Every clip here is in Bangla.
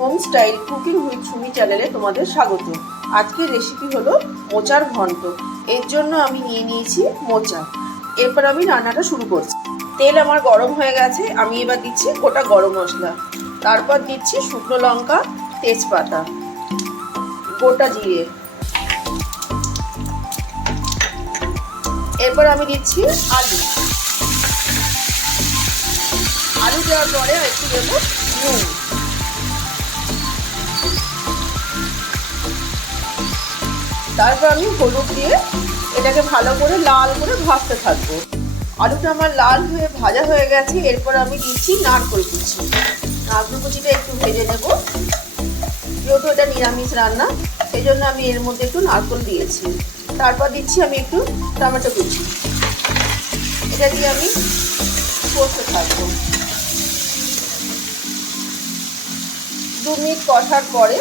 Home style cooking with Sumi চ্যানেলে তোমাদের স্বাগত। আজকের রেসিপি হলো মোচার ঘন্ট। এর জন্য আমি নিয়ে নিয়েছি মোচা। এরপর আমি রান্নাটা শুরু করছি। তেল আমার গরম হয়ে গেছে, আমি এবার দিচ্ছি গোটা গরম মশলা, তারপর দিচ্ছি শুকনো লঙ্কা, তেজপাতা, গোটা জিরে। এরপর আমি দিচ্ছি আলু। আলু দেওয়ার পরে একটু দেবো নুন। তারপর আমি হলুদ দিয়ে এটাকে ভালো করে লাল করে ভাজতে থাকবো। আলুটা আমার লাল হয়ে ভাজা হয়ে গেছে। এরপর আমি দিচ্ছি নারকেল কুচি। নারকেল কুচিটা একটু ভেজে নেব, যেহেতু এটা নিরামিষ রান্না সেই জন্য আমি এর মধ্যে একটু নারকেল দিয়েছি। তারপর দিচ্ছি আমি একটু টমেটো কুচি। এটা দিয়ে আমি কষতে থাকবো। 2 মিনিট কষার পরে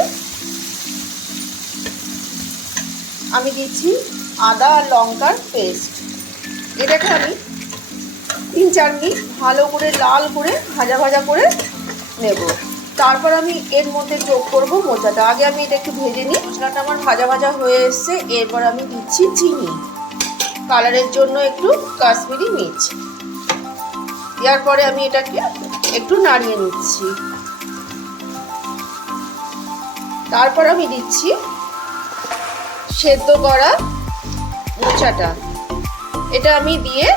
আমি দিচ্ছি আদা আর লঙ্কার পেস্ট। এটাকে আমি 3-4 মিনিট ভালো করে লাল করে ভাজা করে নেব। তারপর আমি এর মধ্যে যোগ করব মোচাটা। আগে আমি এটা একটু ভেজে নিই। মশলাটা আমার ভাজা হয়ে এসছে। এরপর আমি দিচ্ছি চিনি, কালারের জন্য একটু কাশ্মীরি মির্চ। দেওয়ার পরে আমি এটাকে একটু নাড়িয়ে নিচ্ছি। তারপর আমি দিচ্ছি সেদ্ধ করা মোচাটা। এটা আমি দিয়ে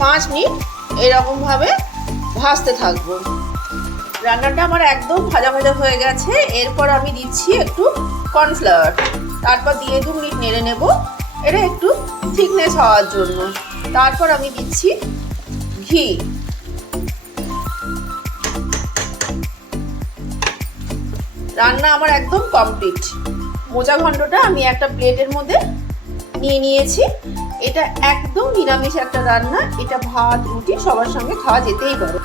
5 মিনিট এরকমভাবে ভাজতে থাকবো। রান্নাটা আমার একদম ভাজা হয়ে গেছে। এরপর আমি দিচ্ছি একটু কর্নফ্লাওয়ার। তারপর দিয়ে 2 মিনিট নেড়ে নেব, এটা একটু থিকনেস হওয়ার জন্য। তারপর আমি দিচ্ছি ঘি। রান্না আমার একদম কমপ্লিট। মোচা ঘন্টটা আমি একটা প্লেটের মধ্যে নিয়ে নিয়েছি। এটা একদম নিরামিষ একটা রান্না। এটা ভাত রুটি সবার সঙ্গে খাওয়া যেতেই পারে।